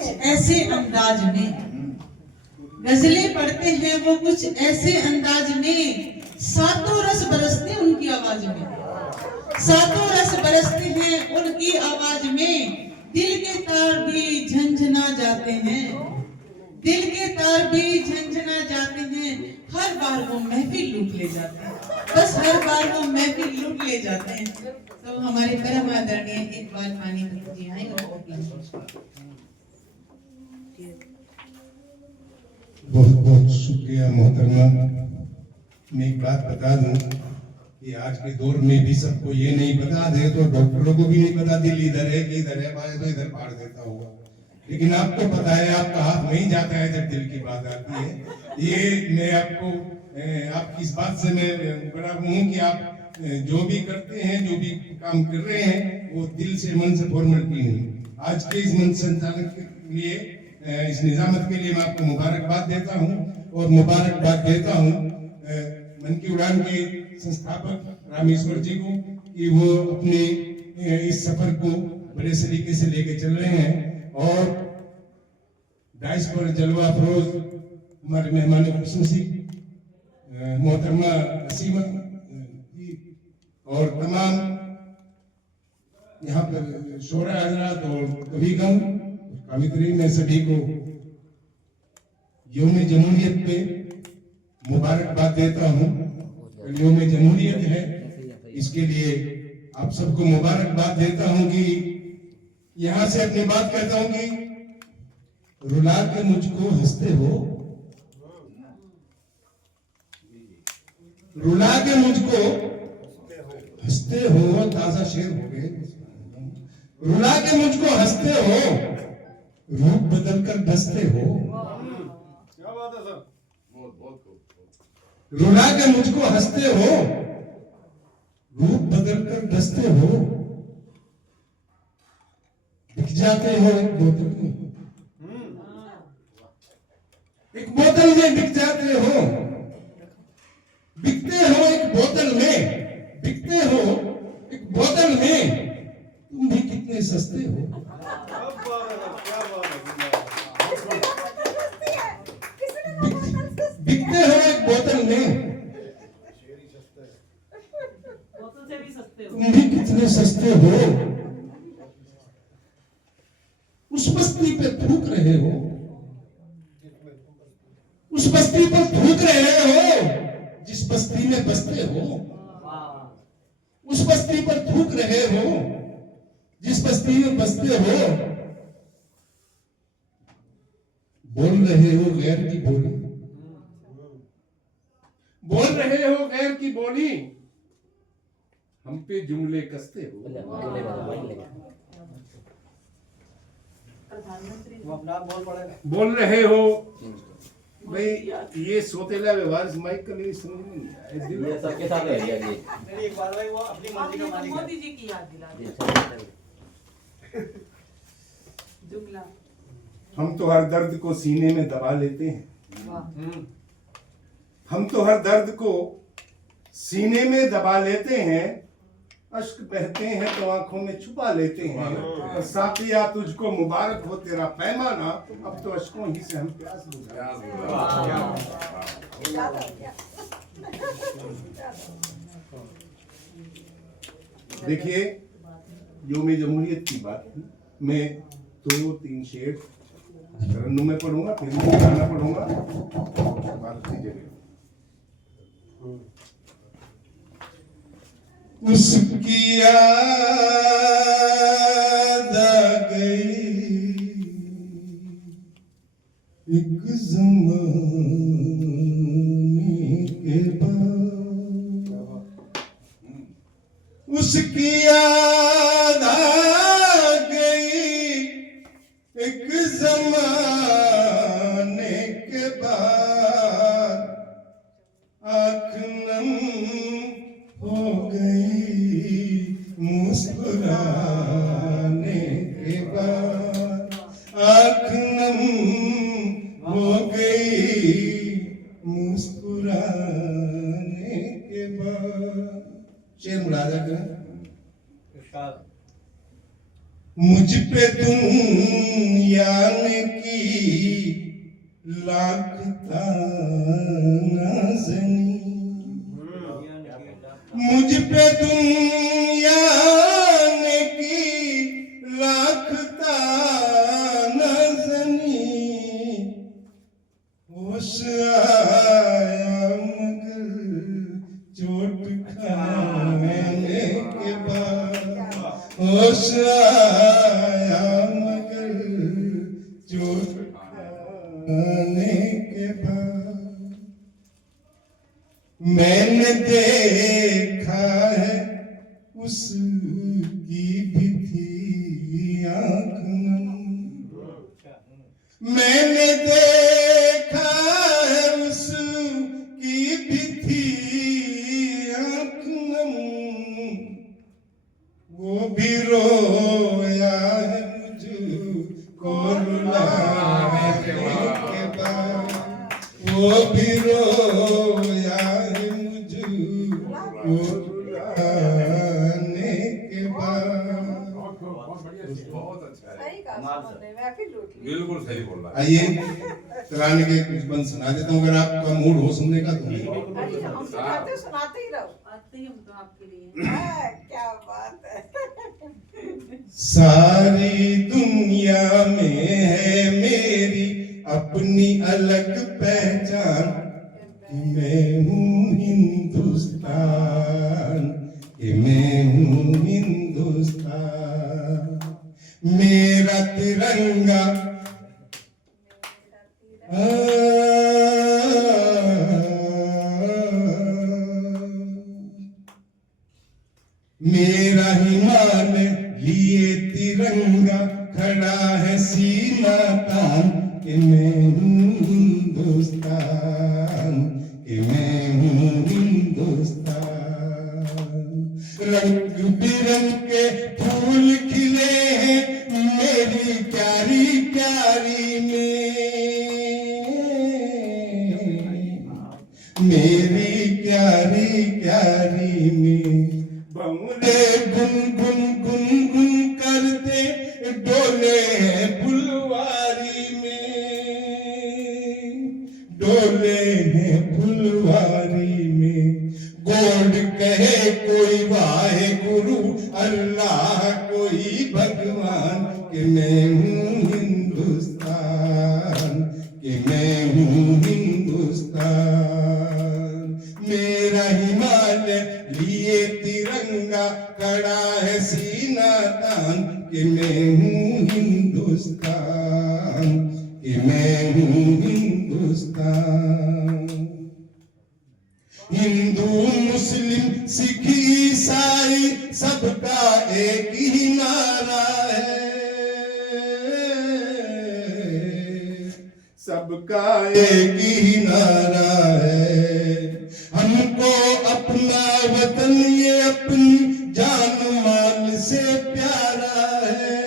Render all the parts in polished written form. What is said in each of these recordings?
कुछ ऐसे अंदाज में, गजलें पढ़ते हैं वो कुछ ऐसे अंदाज में, सातों रस बरसते उनकी आवाज में, सातों रस बरसते हैं उनकी आवाज में। दिल के तार भी झंझना जाते हैं, दिल के तार भी झंझना जाते हैं। हर बार वो महफिल लूट ले जाते हैं, बस हर बार वो महफिल लूट ले जाते हैं। तो हमारे परम आदरणीय इकबाल पानीपत जी आए और बहुत बहुत शुक्रिया मोहतरमा। मैं एक बात बता दूं कि आज के दौर में भी सबको ये नहीं बता दे तो डॉक्टरों को भी नहीं पता दिल इधर है कि इधर है, तो इधर फाड़ देता होगा, लेकिन आपको पता है, आपका हाथ नहीं जाता है जब दिल की बात आती है। ये मैं आपको आपकी इस बात से मैं बड़ा हूँ कि आप जो भी करते हैं, जो भी काम कर रहे हैं, वो दिल से मन से फॉर्मेलिटी नहीं। आज के इस मंच संचालन के लिए, इस निजामत के लिए मैं आपको मुबारकबाद देता हूँ और मुबारकबाद देता हूँ मन की उड़ान के संस्थापक रामेश्वर जी को कि वो अपने इस सफर को बड़े सलीके से लेके चल रहे हैं। और डाइस पर जलवा अफरोज हमारे मेहमान खुसूसी मोहतरमा असीमा जी और तमाम यहाँ पर शोरा हजरात और कविगण कवित्री में सभी को यौम जमहूरियत पे मुबारकबाद देता हूँ। यौम जमहूरियत है, इसके लिए आप सबको मुबारकबाद देता हूँ कि यहाँ से अपनी बात कहता हूँ कि रुला के मुझको हंसते हो, रुला के मुझको हंसते हो, ताजा शेर हो गए। रुला के मुझको हंसते हो, रूप बदल कर डसते हो। क्या बात है सर, रुला के मुझको हंसते हो, रूप बदल कर डसते हो। बिक जाते हो एक बोतल में, एक बोतल में बिक जाते हो, बिकते हो एक बोतल में, बिकते हो एक बोतल में। तुम भी कितने सस्ते हो। बिकते हो एक बोतल में, तुम भी कितने सस्ते हो। उस बस्ती पे थूक रहे हो, उस बस्ती पर थूक रहे हो जिस बस्ती में बसते हो। उस बस्ती पर थूक रहे हो जिस बस्ती में बसते हो। बोल रहे हो गैर की बोली, बोल रहे हो गैर की बोली, हम पे जुमले कसते हो। बोल रहे हो भाई, ये सोतेला व्यवहार इस माइक का मेरी समझ में नहीं आया। ये सबके साथ है ये एक बार भाई वो अपनी मर्जी का मालिक है। मोदी जी की याद दिला जुमला। हम तो हर दर्द को सीने में दबा लेते हैं, हम तो हर दर्द को सीने में दबा लेते हैं। अश्क बहते हैं तो आंखों में छुपा लेते हैं। और साथिया तुझको मुबारक हो तेरा पैमाना, अब तो अश्कों ही से हम प्यास बुझा। देखिए, यौम जमहूरियत की बात थी। मैं 2-3 शेर तरन्नुम में पढ़ूंगा, फिर मैं गाना पढ़ूंगा। बात कीजिए। उसकी याद आ गई एक ज़माने के बाद, उसकी याद आ गई एक ज़माने के बाद। आँख नम हो गई मुस्कुराने के बाद, आँख नम हो गई मुस्कुराने के बाद। शेर मुलाजा करें। मुझ पे दुनिया ने लाख तानाज़नी, मुझ पे दुनिया ने की लाख तानाज़नी, होश आया मगर चोट खाने के बाद, होश आया मगर चोट खाने के बाद। मैंने देखा है उसकी भी थी आँख नम, मैंने देखा है उसकी भी थी आँख नम, वो भी रोया है मुझको रुलाने के बाद, वो भी रोया है मुझको रुलाने के बाद। बहुत अच्छा है, सही कहा साहब ने, महफिल लूट ली। बिल्कुल सही बोल रहा है। आइए तराने के कुछ बंद सुना देता हूँ, अगर आपका मूड हो सुनने का तो। अरे हम सिखाते सुनाते ही रहो। आते ही हम तो आपके लिए। हाँ, क्या बात है। सारी दुनिया में है मेरी अपनी अलग पहचान, कि मैं हूँ हिंदुस्तान, कि मैं हूँ हिंदुस्तान। मेरा तिरंगा मेरा हिमालय लिए तिरंगा खड़ा है सीना तान, कि मैं हूँ हिंदुस्तान, कि मैं हूँ हिंदुस्तान। रंग बिरंग के फूल खिले हैं मेरी प्यारी प्यारी में, मेरी प्यारी प्यारी में। भंवरे गुन गुन गुन गुन करते डोले हैं फुलवारी में, डोले हैं फुलवारी में। गॉड कहे कोई वाहे गुरु अल्लाह कोई भगवान, कि मैं हूँ हिंदुस्तान, कि मैं हूँ हिंदुस्तान। मेरा हिमालय लिए तिरंगा खड़ा है सीना तान, कि मैं हूँ हिंदुस्तान, कि मैं हूँ हिंदुस्तान। हिंदू मुस्लिम सिख ईसाई सबका एक ही नारा है, सबका एक ही नारा है। हमको अपना वतन ये अपनी जान माल से प्यारा है,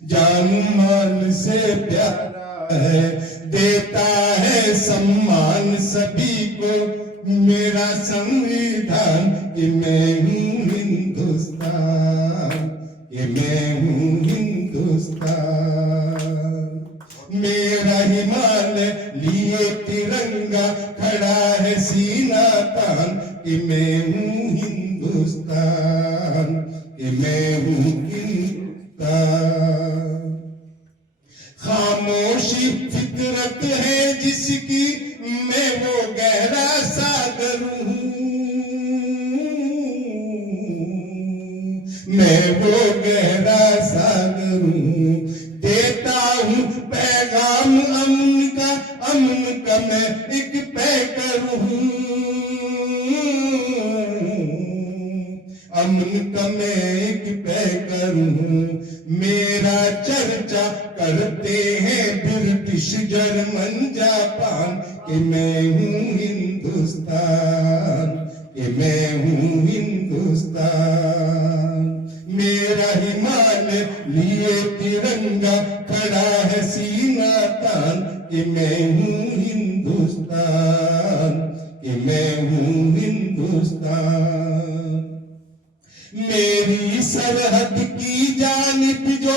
जान माल से प्यारा है। देता है सम्मान सभी को मेरा संविधान, कि मैं हूँ हिंदुस्तान, कि मैं हूँ हिंदुस्तान। मेरा हिमालय लिए तिरंगा खड़ा है सीना तान, कि मैं हूँ हिंदुस्तान, कि मैं हूँ हिंदुस्तान। खामोशी फितरत है जिसकी मैं वो गहरा सागर हूँ, मैं वो गहरा सागर हूँ। देता हूँ पैगाम अमन का मैं एक पैकर हूँ, अमन का मैं एक पैकर हूँ। मेरा चर्चा करते हैं ब्रिटिश जर्मन जापान, कि मैं हूँ हिंदुस्तान, कि मैं हूँ हिंदुस्तान। मेरा हिमालय लिए तिरंगा खड़ा है सीना तान, कि मैं हूँ हिंदुस्तान, कि मैं हूँ हिंदुस्तान। मेरी सरहद की जानिब जो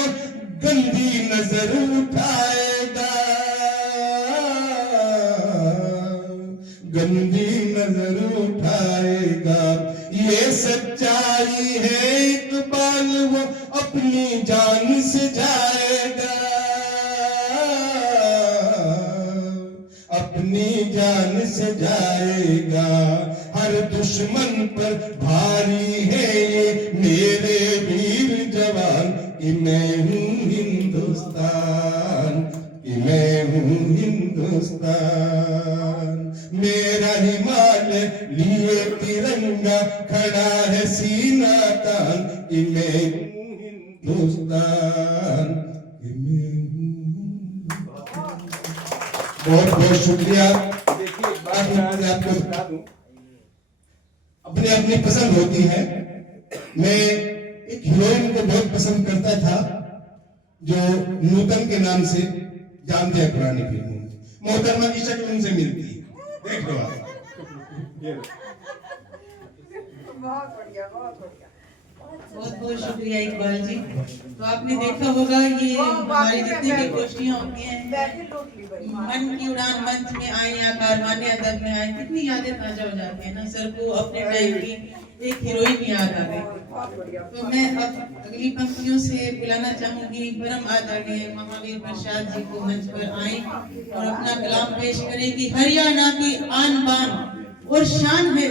गंदी नजर उठाएगा, गंदी नजर उठाएगा। ये सच्चाई है इकबाल, वो अपनी जान से जाएगा, अपनी जान से जाएगा। हर दुश्मन पर भारी है ये मेरे वीर जवान, कि मैं हूँ हिंदुस्तान, कि मैं हूँ हिंदुस्तान। मेरा हिमालय लिए तिरंगा खड़ा है सीना तान, कि मैं हूँ हिंदुस्तान, कि मैं हूँ। बहुत बहुत शुक्रिया। देखिए एक बात मैं आज आपको बता दूं, अपनी अपनी पसंद होती है। मैं एक हीरोइन को बहुत पसंद करता था जो नूतन के नाम से जानते हैं पुरानी फिल्मों में। मोहतरमा की शक्ल उनसे मिलती है, देख लो आप। ये बहुत बढ़िया, बहुत बढ़िया। बहुत बहुत शुक्रिया इकबाल जी। तो आपने देखा होगा ये हमारी जितनी भी गोष्ठियाँ होती हैं, मैं भी लूट ली भाई। मन की उड़ान मंच में आए या कारवाने अदब में आए, कितनी यादें ताजा हो जाती है ना। सर को अपने टाइम की एक हीरोइन याद आ गई। बहुत बढ़िया। तो मैं अब अगली पंक्तियों से बुलाना चाहूंगी परम आदरणीय महावीर प्रसाद जी को मंच पर आए और अपना कलाम पेश करें कि हरियाणा की आन बान और शान है